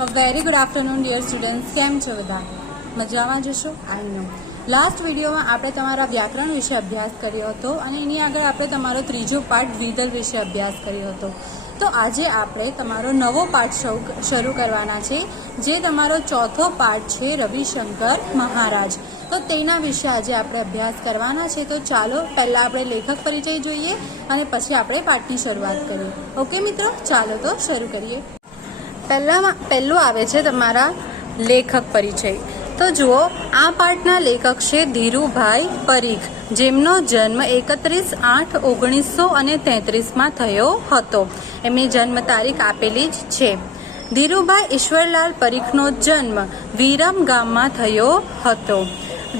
Very good afternoon dear students, કેમ છો બધા? મજામાં જશો? આઈ નો. લાસ્ટ વિડીયોમાં આપણે તમારા વ્યાકરણ વિશે અભ્યાસ કર્યો હતો અને એની આગળ આપણે તમારો ત્રીજો પાઠ દ્વિદલ વિશે અભ્યાસ કર્યો હતો. તો આજે આપણે તમારો નવો પાઠ શરૂ કરવાના છે, જે તમારો ચોથો પાઠ છે રવિશંકર મહારાજ. તો તેના વિશે આજે આપણે અભ્યાસ કરવાના છે. તો ચાલો પહેલાં આપણે લેખક પરિચય જોઈએ અને પછી આપણે પાઠની શરૂઆત કરીએ. ઓકે મિત્રો, ચાલો તો શરૂ કરીએ. પહેલું આવે છે તમારા લેખક પરિચય. તો જુઓ, આ પાઠના લેખક છે ધીરુભાઈ પરીખ, જેમનો જન્મ 31/8/1933 થયો હતો. એમની જન્મ તારીખ આપેલી જ છે. ધીરુભાઈ ઈશ્વરલાલ પરીખનો જન્મ વિરમ ગામમાં થયો હતો.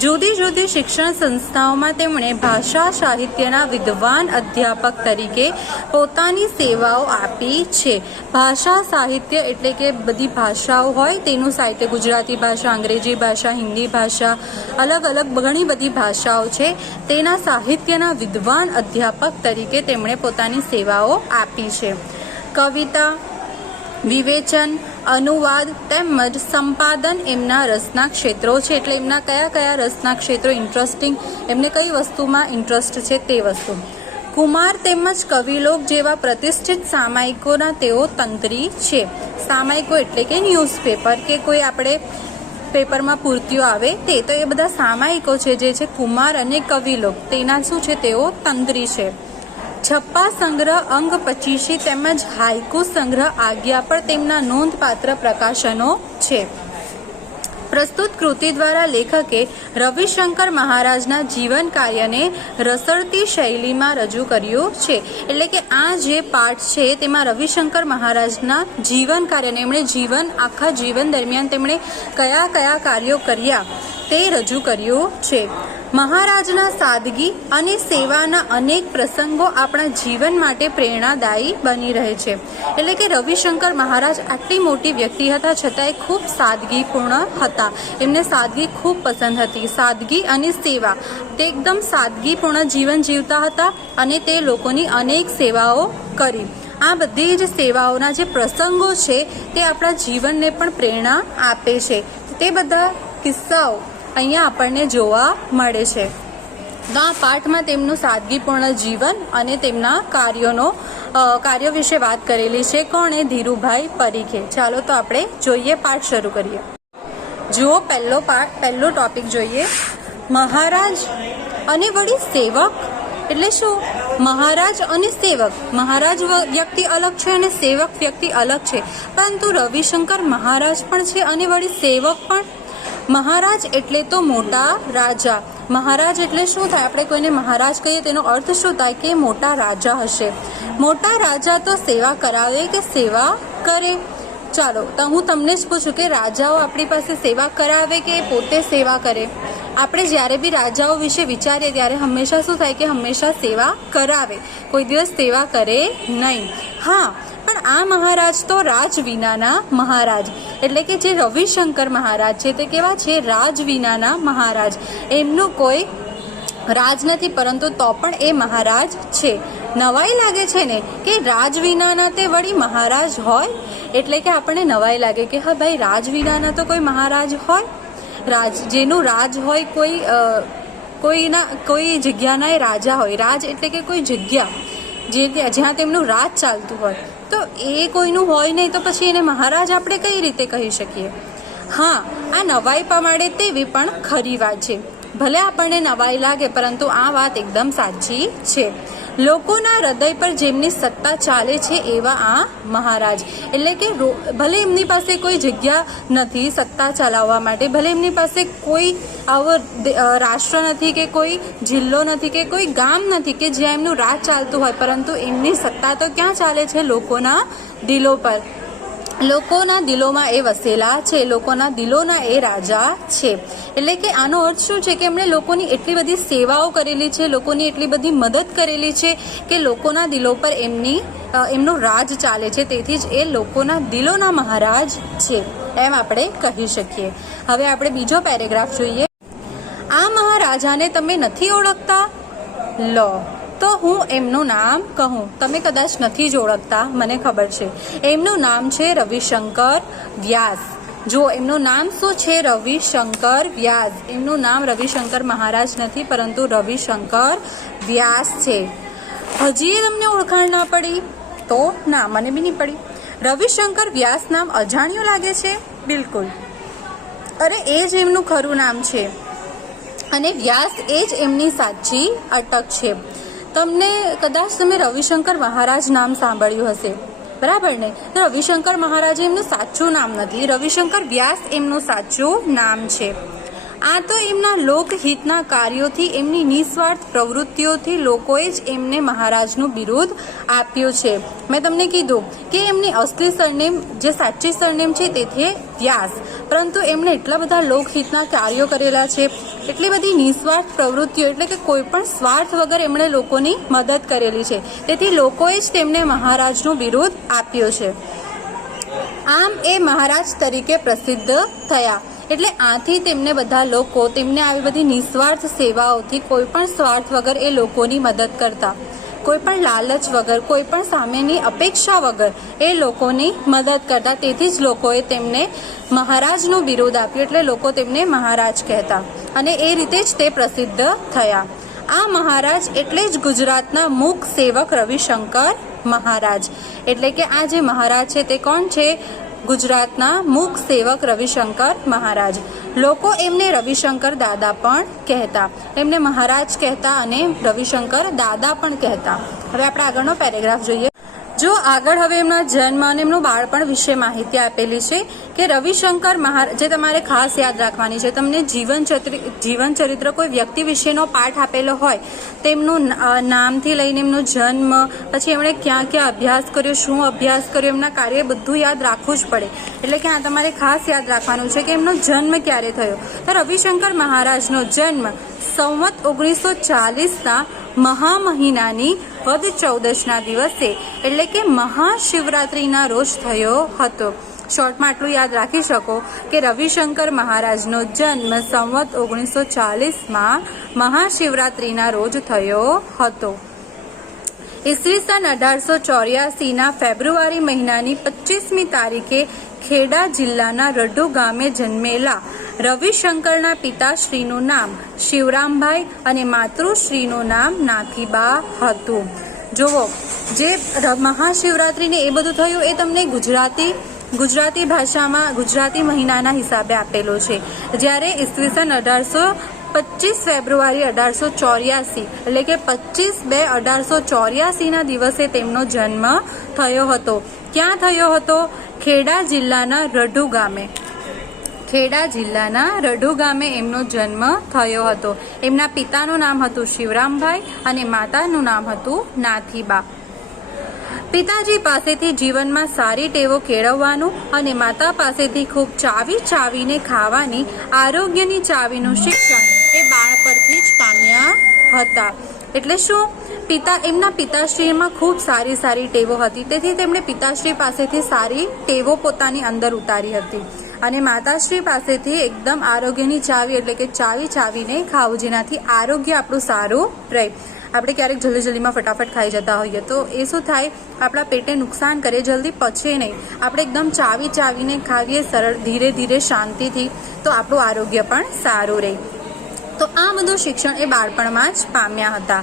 જુદી જુદી શિક્ષણ સંસ્થાઓમાં તેમણે ભાષા સાહિત્યના વિદ્વાન અધ્યાપક તરીકે પોતાની સેવાઓ આપી છે. ભાષા સાહિત્ય એટલે કે બધી ભાષાઓ હોય તેનું સાહિત્ય, ગુજરાતી ભાષા, અંગ્રેજી ભાષા, હિન્દી ભાષા, અલગ અલગ ઘણી બધી ભાષાઓ છે, તેના સાહિત્યના વિદ્વાન અધ્યાપક તરીકે તેમણે પોતાની સેવાઓ આપી છે. કવિતા, વિવેચન, અનુવાદ તેમજ સંપાદન એમના રસના ક્ષેત્રો છે. એટલે એમના કયા કયા રસના ક્ષેત્રો ઇન્ટરેસ્ટિંગ, એમને કઈ વસ્તુમાં ઇન્ટરેસ્ટ છે તે વસ્તુ. કુમાર તેમજ કવિલોક જેવા પ્રતિષ્ઠિત સામાયિકોના તેઓ તંત્રી છે. સામાયિકો એટલે કે ન્યૂઝપેપર કે કોઈ આપણે પેપરમાં પૂર્તિઓ આવે તે, તો એ બધા સામાયિકો છે જે છે કુમાર અને કવિલોક, તેના શું છે, તેઓ તંત્રી છે. છપ્પા સંગ્રહ, અંગ 25 તેમજ હાઇકુ સંગ્રહ આજ્ઞા પર તેમના નોંધપાત્ર પ્રકાશનો છે. પ્રસ્તુત કૃતિ દ્વારા લેખકે રવિશંકર મહારાજના જીવન કાર્યને રસળતી શૈલીમાં રજૂ કર્યું છે. એટલે કે આ જે પાઠ છે તેમાં રવિશંકર મહારાજના જીવન કાર્યને, એમણે આખા જીવન દરમિયાન તેમણે કયા કયા કાર્યો કર્યા તે રજૂ કર્યું છે. મહારાજના સાદગી અને સેવાના અનેક પ્રસંગો આપણા જીવન માટે પ્રેરણાદાયી બની રહે છે. એટલે કે રવિશંકર મહારાજ આટલી મોટી વ્યક્તિ હતા છતાંય ખૂબ સાદગીપૂર્ણ હતા. એમને સાદગી ખૂબ પસંદ હતી. સાદગી અને સેવા, તે એકદમ સાદગીપૂર્ણ જીવન જીવતા હતા અને તે લોકોની અનેક સેવાઓ કરી. આ બધી જ સેવાઓના જે પ્રસંગો છે તે આપણા જીવનને પણ પ્રેરણા આપે છે. તે બધા કિસ્સાઓ અહીંયા આપણને જોવા મળે છે. તો આ પાઠમાં તેમનું સાદગીપૂર્ણ જીવન અને તેમના કાર્ય વિશે વાત કરેલી છે. કોણે? ધીરુભાઈ પરીખે. ચાલો તો આપણે જોઈએ, પાઠ શરૂ કરીએ. જુઓ, પહેલો ટોપિક જોઈએ, મહારાજ અને વળી સેવક. એટલે શું? મહારાજ અને સેવક. મહારાજ વ્યક્તિ અલગ છે અને સેવક વ્યક્તિ અલગ છે, પરંતુ રવિશંકર મહારાજ પણ છે અને વળી સેવક પણ. મહારાજ એટલે તો મોટા રાજા. મહારાજ એટલે શું થાય? આપણે કોઈને મહારાજ કહીએ તેનો અર્થ શું થાય? કે મોટા રાજા હશે. મોટા રાજા તો સેવા કરાવે કે સેવા કરે? ચાલો તો હું તમને જ પૂછું કે રાજાઓ આપણી પાસે સેવા કરાવે કે પોતે સેવા કરે? આપણે જ્યારે બી રાજાઓ વિશે વિચારીએ ત્યારે હંમેશા શું થાય? કે હંમેશા સેવા કરાવે, કોઈ દિવસ સેવા કરે નહીં. હા, પણ આ મહારાજ તો રાજ વિનાના મહારાજ. એટલે કે જે રવિશંકર મહારાજ છે તે કેવા છે? રાજ વિનાના મહારાજ. એમનું કોઈ રાજ નથી, પરંતુ તો પણ એ મહારાજ છે. નવાઈ લાગે છે ને કે રાજ વિનાના તે વળી મહારાજ હોય. એટલે કે આપણને નવાઈ લાગે કે હા ભાઈ, રાજ વિનાના તો કોઈ મહારાજ હોય. જેનું રાજ હોય, કોઈ જગ્યાના એ રાજા હોય. રાજ એટલે કે કોઈ જગ્યા જ્યાં તેમનું રાજ ચાલતું હોય, તો એ કોઈનું હોય નહીં, તો પછી એને મહારાજ આપણે કઈ રીતે કહી શકીએ? હા, આ નવાઈ પમાડે તેવી પણ ખરી વાત છે. ભલે આપણને નવાઈ લાગે, પરંતુ આ વાત એકદમ સાચી છે. લોકોના હૃદય પર જેમની સત્તા ચાલે છે એવા આ મહારાજ. એટલે કે ભલે એમની પાસે કોઈ જગ્યા નથી સત્તા ચલાવવા માટે, ભલે એમની પાસે કોઈ આવો રાષ્ટ્ર નથી કે કોઈ જિલ્લો નથી કે કોઈ ગામ નથી કે જ્યાં એમનું રાજ ચાલતું હોય, પરંતુ એમની સત્તા તો ક્યાં ચાલે છે? લોકોના દિલો પર. લોકોના દિલોમાં એ વસેલા છે, લોકોના દિલોના એ રાજા છે. એટલે કે આનો અર્થ શું છે? કે એમણે લોકોની એટલી બધી સેવાઓ કરેલી છે, લોકોની એટલી બધી મદદ કરેલી છે કે લોકોના દિલો પર એમનું રાજ ચાલે છે. તેથી જ એ લોકોના દિલોના મહારાજ છે એમ આપણે કહી શકીએ. હવે આપણે બીજો પેરેગ્રાફ જોઈએ. આ મહારાજાને તમે નથી ઓળખતા? લો, તો હું એમનું નામ કહું. તમે કદાચ નથી જ ઓળખતા, મને ખબર છે. એમનું નામ છે રવિશંકર વ્યાસ. જો એમનું નામ શું છે? રવિશંકર વ્યાસ. એમનું નામ રવિશંકર મહારાજ નથી, પરંતુ રવિશંકર વ્યાસ છે. હજી તમને ઓળખાણ ના પડી? તો ના, મને બી નહીં પડી. રવિશંકર વ્યાસ નામ અજાણ્યું લાગે છે? બિલકુલ. અરે એ જ એમનું ખરું નામ છે અને વ્યાસ એ જ એમની સાચી અટક છે. તમે રવિશંકર મહારાજ નામ સાંભળ્યું હશે, બરાબર ને? તો રવિશંકર મહારાજ એમનું સાચું નામ નથી, રવિશંકર વ્યાસ એમનું સાચું નામ છે. આ તો એમના લોકહિતના કાર્યોથી, એમની નિસ્વાર્થ પ્રવૃત્તિઓથી લોકોએ જ એમને મહારાજનું બિરુદ આપ્યું છે. મેં તમને કીધું કે એમની અસલી સરનેમ, જે સાચી સરનેમ છે તે છે વ્યાસ, પરંતુ એમણે એટલા બધા લોકહિતના કાર્યો કરેલા છે, એટલી બધી નિસ્વાર્થ પ્રવૃત્તિઓ, એટલે કે કોઈ પણ સ્વાર્થ વગર એમણે લોકોની મદદ કરેલી છે, તેથી લોકોએ જ તેમને મહારાજનું બિરુદ આપ્યું છે. આમ એ મહારાજ તરીકે પ્રસિદ્ધ થયા. એટલે આથી તેમને બધા લોકો, તેમને આવી બધી નિસ્વાર્થ સેવાઓથી, કોઈ પણ સ્વાર્થ વગર એ લોકોની મદદ કરતા, કોઈ પણ લાલચ વગર, કોઈ પણ સામેની અપેક્ષા વગર એ લોકોની મદદ કરતા. તેથી જ લોકોએ તેમને મહારાજનું બિરુદ આપ્યું, એટલે લોકો તેમને મહારાજ કહેતા અને એ રીતે જ તે પ્રસિદ્ધ થયા. આ મહારાજ એટલે જ ગુજરાતના મૂક સેવક રવિશંકર મહારાજ. એટલે કે આ જે મહારાજ છે તે કોણ છે? ગુજરાતના મૂક સેવક રવિશંકર મહારાજ. લોકો એમને રવિશંકર દાદા પણ કહેતા, એમને મહારાજ કહેતા અને રવિશંકર દાદા પણ કહેતા. હવે આપણે આગળનો પેરેગ્રાફ જોઈએ. જો આગળ હવે એમના જન્મ અને એમનું બાળપણ વિશે માહિતી આપેલી છે કે રવિશંકર મહારાજ, જે તમારે ખાસ યાદ રાખવાની છે. તમને જીવન ચરિત્ર કોઈ વ્યક્તિ વિશેનો પાઠ આપેલો હોય, તેમનું નામથી લઈને એમનો જન્મ, પછી એમણે ક્યાં ક્યાં અભ્યાસ કર્યો, શું અભ્યાસ કર્યો, એમના કાર્ય, બધું યાદ રાખવું જ પડે. એટલે કે આ તમારે ખાસ યાદ રાખવાનું છે કે એમનો જન્મ ક્યારે થયો. તો રવિશંકર મહારાજનો જન્મ સંવત 1940ના મહા મહિનાની વદ 14ના દિવસે, એટલે કે મહાશિવરાત્રિના રોજ થયો હતો. શોર્ટમાં આટલું યાદ રાખી શકો કે રવિશંકર મહારાજનો જન્મ સંવત 1940માં મહાશિવરાત્રિના રોજ થયો હતો. ઈસવીસન 1884ના ફેબ્રુઆરી મહિનાની 25મી તારીખે ખેડા જિલ્લાના રઢુ ગામે જન્મેલા રવિશંકરના પિતાશ્રીનું નામ શિવરામભાઈ અને માતૃશ્રીનું નામ નાથીબા હતું. જુઓ, જે મહાશિવરાત્રિને એ બધું થયું એ તમને ગુજરાતી ભાષામાં ગુજરાતી મહિનાના હિસાબે આપેલો છે. જ્યારે ઈસવીસન 25 ફેબ્રુઆરી 1884, એટલે કે 25/2/1884ના દિવસે તેમનો જન્મ થયો હતો. ક્યાં થયો હતો? ખેડા જિલ્લાના રઢુ ગામે. ખેડા જિલ્લાના રઢુ ગામે એમનો જન્મ થયો હતો. એમના પિતાનું નામ હતું શિવરામભાઈ અને માતાનું નામ હતું નાથીબા. પિતાજી પાસેથી જીવનમાં સારી ટેવો કેળવવાનું અને માતા પાસેથી ખૂબ ચાવીને ખાવાની, આરોગ્યની ચાવીનું શિક્ષણ એ બાળપણથી જ પામ્યા હતા. એટલે શું? એમના પિતાશ્રીમાં ખૂબ સારી ટેવો હતી, તેથી તેમણે પિતાશ્રી પાસેથી સારી ટેવો પોતાની અંદર ઉતારી હતી અને માતાશ્રી પાસેથી એકદમ આરોગ્યની ચાવી, એટલે કે ચાવીને ખાવું, જેનાથી આરોગ્ય આપણું સારું રહે. આપણે ક્યારેક જલ્દીમાં ફટાફટ ખાઈ જતા હોઈએ તો એ શું થાય? આપણા પેટે નુકસાન કરે, જલ્દી પચે નહીં. આપણે એકદમ ચાવીને ખાવીએ, સરળ, ધીરે શાંતિથી, તો આપણું આરોગ્ય પણ સારું રહે. તો આ બધું શિક્ષણ એ બાળપણમાં જ પામ્યા હતા.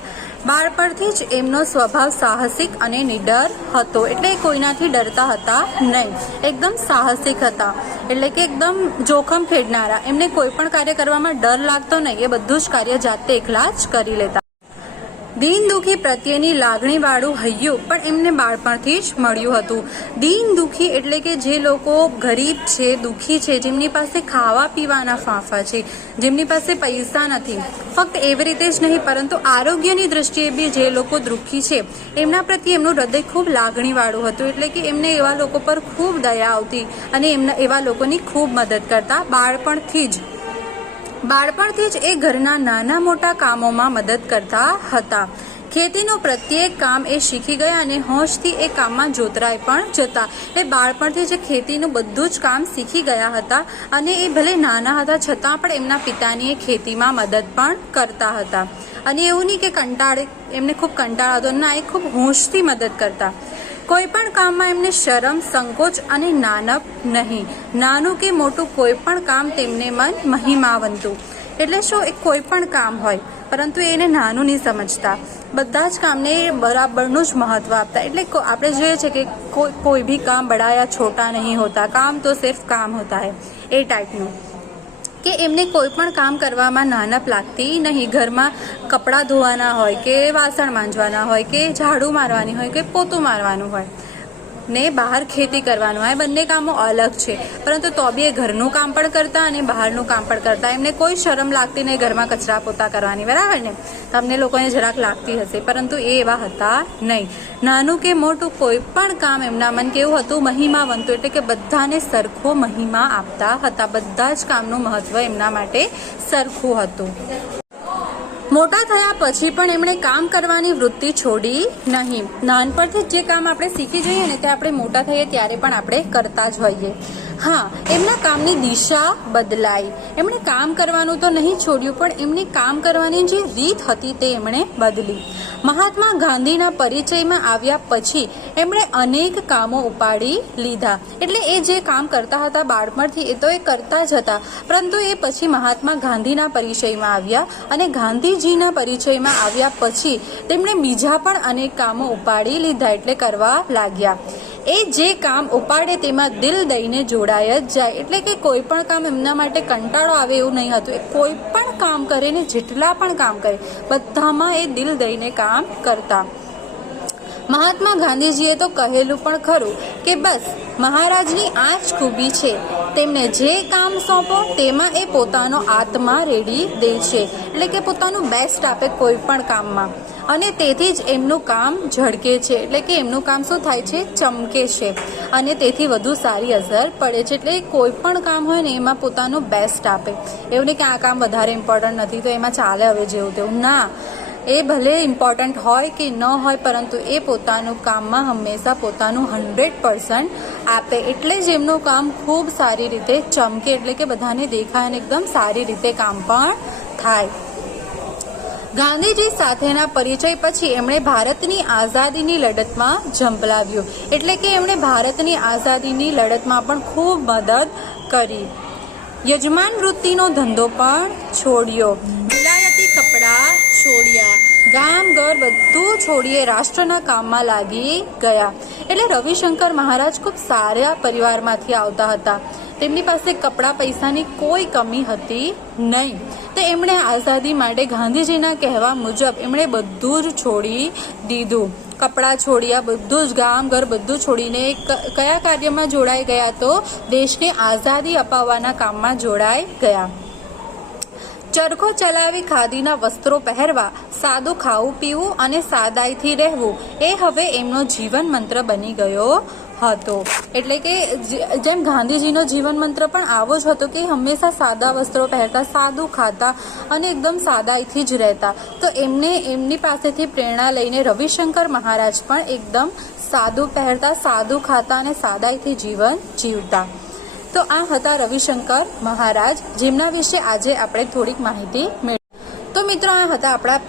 બાળપણથી જ એમનો સ્વભાવ સાહસિક અને નિડર હતો. એટલે કોઈનાથી ડરતા હતા નહીં, એકદમ સાહસિક હતા, એટલે કે એકદમ જોખમ ખેડનારા. એમને કોઈ પણ કાર્ય કરવામાં ડર લાગતો નહીં, એ બધું જ કાર્ય જાતે એકલા જ કરી લેતા. દીન દુખી પ્રત્યેની લાગણીવાળું હૈયું પણ એમને બાળપણથી જ મળ્યું હતું. દીન દુખી એટલે કે જે લોકો ગરીબ છે, દુખી છે, જેમની પાસે ખાવા પીવાના ફાંફા છે, જેમની પાસે પૈસા નથી, ફક્ત એવી રીતે જ નહીં પરંતુ આરોગ્યની દ્રષ્ટિએ બી જે લોકો દુઃખી છે, એમના પ્રત્યે એમનું હૃદય ખૂબ લાગણીવાળું હતું. એટલે કે એમને એવા લોકો પર ખૂબ દયા આવતી અને એવા લોકોની ખૂબ મદદ કરતા. બાળપણથી જ એ ઘરના નાના મોટા કામોમાં મદદ કરતા હતા. ખેતીનું પ્રત્યેક કામ એ શીખી ગયા અને હોંશથી એ કામમાં જોતરાઈ પણ જતા. એટલે બાળપણથી જે ખેતીનું બધું જ કામ શીખી ગયા હતા અને એ ભલે નાના હતા છતાં પણ એમના પિતાની એ ખેતીમાં મદદ પણ કરતા હતા. અને એવું નહીં કે એમને ખૂબ કંટાળ હતો, ના, એ ખૂબ હોંશથી મદદ કરતા. કોઈ પણ કામમાં એમને શરમ, સંકોચ અને નાનપ નહીં. નાનું કે મોટું કોઈ પણ કામ તેમને મન મહિમાવંતું. એટલે શું, એ કોઈ પણ કામ હોય પરંતુ એને નાનું નહીં સમજતા, બધા જ કામને બરાબરનું જ મહત્વ આપતા. એટલે આપણે જોઈએ છે કે કોઈ ભી કામ બડા યા છોટા નહીં હોતા, કામ તો સિર્ફ કામ હોતા હૈ, એ ટાઈપનું કે એમને કોઈ પણ કામ કરવામાં નાનપ લાગતી નહીં. ઘરમાં કપડાં ધોવાના હોય કે વાસણ માંજવાના હોય કે ઝાડુ મારવાની હોય કે પોતું મારવાનું હોય ને બહાર ખેતી કરવાનું હોય, બંને કામો અલગ છે, પરંતુ તો બી એ ઘરનું કામ પણ કરતા અને બહારનું કામ પણ કરતા. એમને કોઈ શરમ લાગતી નહીં ઘરમાં કચરા પોતા કરવાની, બરાબર ને? તમને લોકોને જરાક લાગતી હશે, પરંતુ એ એવા હતા નહીં. નાનું કે મોટું કોઈ પણ કામ એમના મન કેવું હતું, મહિમાવંતું, એટલે કે બધાને સરખો મહિમા આપતા હતા. બધા જ કામનું મહત્વ એમના માટે સરખું હતું. મોટા થયા પછી પણ એમણે કામ કરવાની વૃત્તિ છોડી નહીં. નાનપણથી જે કામ આપણે શીખી જઈએ ને તે આપણે મોટા થઈએ ત્યારે પણ આપણે કરતા જ હોઈએ. હા, એમના કામની દિશા બદલાઈ. એમણે કામ કરવાનું તો નહીં છોડ્યું, પણ એમની કામ કરવાની જે રીત હતી તે એમણે બદલી. મહાત્મા ગાંધીના પરિચયમાં આવ્યા પછી એમણે અનેક કામો ઉપાડી લીધા. એટલે એ જે કામ કરતા હતા બાળપણથી એ તો એ કરતા જ હતા, પરંતુ એ પછી મહાત્મા ગાંધીના પરિચયમાં આવ્યા અને ગાંધીજીના પરિચયમાં આવ્યા પછી તેમણે બીજા પણ અનેક કામો ઉપાડી લીધા, એટલે કરવા લાગ્યા. એ જે કામ ઉપાડે તેમાં દિલ દઈને જોડાય જ જાય. એટલે કે કોઈ પણ કામ એમના માટે કંટાળો આવે એવું નહીં હતું. એ કોઈ પણ કામ કરે ને જેટલા પણ કામ કરે બધામાં એ દિલ દઈને કામ કરતા. મહાત્મા ગાંધીજીએ તો કહેલું પણ ખરું કે બસ મહારાજની આ જ ખૂબી છે, તેમને જે કામ સોંપો તેમાં એ પોતાનો આત્મા રેડી દે છે. એટલે કે પોતાનું બેસ્ટ આપે કોઈ પણ કામમાં, અને તેથી જ એમનું કામ ઝળકે છે. એટલે કે એમનું કામ શું થાય છે, ચમકે છે અને તેથી વધુ સારી અસર પડે છે. એટલે કોઈ પણ કામ હોય ને એમાં પોતાનું બેસ્ટ આપે. એવું નહીં કે આ કામ વધારે ઇમ્પોર્ટન્ટ નથી તો એમાં ચાલે હવે જેવું તેવું, ના, એ ભલે ઇમ્પોર્ટન્ટ હોય કે ન હોય, પરંતુ એ પોતાનું કામમાં હંમેશા પોતાનું 100% આપે. એટલે જ એમનું કામ ખૂબ સારી રીતે ચમકે, એટલે કે બધાને દેખાય અને એકદમ સારી રીતે કામ પણ થાય. ગાંધીજી સાથેના પરિચય પછી એમણે ભારતની આઝાદીની લડતમાં ઝંપલાવ્યું. એટલે કે એમણે ભારતની આઝાદીની લડતમાં પણ ખૂબ મદદ કરી. યજમાન વૃત્તિનો ધંધો પણ છોડ્યો, વિલાયતી કપડાં છોડ્યા, ગામ ઘર બધું છોડીએ રાષ્ટ્રના કામમાં લાગી ગયા. એટલે રવિશંકર મહારાજ ખૂબ સારા પરિવારમાંથી આવતા હતા. તેમની પાસે કપડાં પૈસાની કોઈ કમી હતી નહીં. તો એમણે આઝાદી માટે ગાંધીજીના કહેવા મુજબ એમણે બધું જ છોડી દીધું. કપડાં છોડ્યા, બધું જ ગામ ઘર બધું છોડીને કયા કાર્યમાં જોડાઈ ગયા, તો દેશને આઝાદી અપાવવાના કામમાં જોડાઈ ગયા. ચરખો ચલાવી ખાદીના વસ્ત્રો પહેરવા, સાદું ખાવું પીવું અને સાદાઈથી રહેવું એ હવે એમનો જીવન મંત્ર બની ગયો હતો. એટલે કે જેમ ગાંધીજીનો જીવન મંત્ર પણ આવો જ હતો કે હંમેશા સાદા વસ્ત્રો પહેરતા, સાદું ખાતા અને એકદમ સાદાઈથી જ રહેતા. તો એમની પાસેથી પ્રેરણા લઈને રવિશંકર મહારાજ પણ એકદમ સાદું પહેરતા, સાદું ખાતા અને સાદાઈથી જીવન જીવતા. તો આ હતા રવિશંકર મહારાજ, જેમના વિશે આજે આપણે થોડીક માહિતી મેળવી. તો મિત્રો, આ હતા આપણા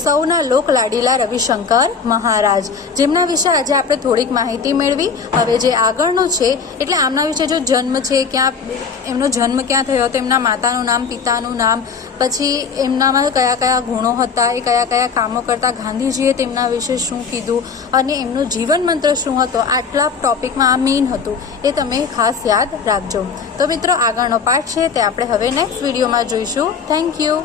સૌના લોક લાડીલા રવિશંકર મહારાજ, જેમના વિશે આજે આપણે થોડીક માહિતી મેળવી. હવે જે આગળનો છે એટલે આમના વિશે જો જન્મ છે, એમનો જન્મ ક્યાં થયો, તો એમના માતાનું નામ, પિતાનું નામ, પછી એમનામાં કયા કયા ગુણો હતા, એ કયા કયા કામો કરતા, ગાંધીજીએ તેમના વિશે શું કીધું અને એમનું જીવન મંત્ર શું હતો, આટલા ટોપિકમાં આ મેઇન હતું, એ તમે ખાસ યાદ રાખજો. તો મિત્રો, આગળનો પાઠ છે તે આપણે હવે નેક્સ્ટ વિડીયોમાં જોઈશું. Thank you.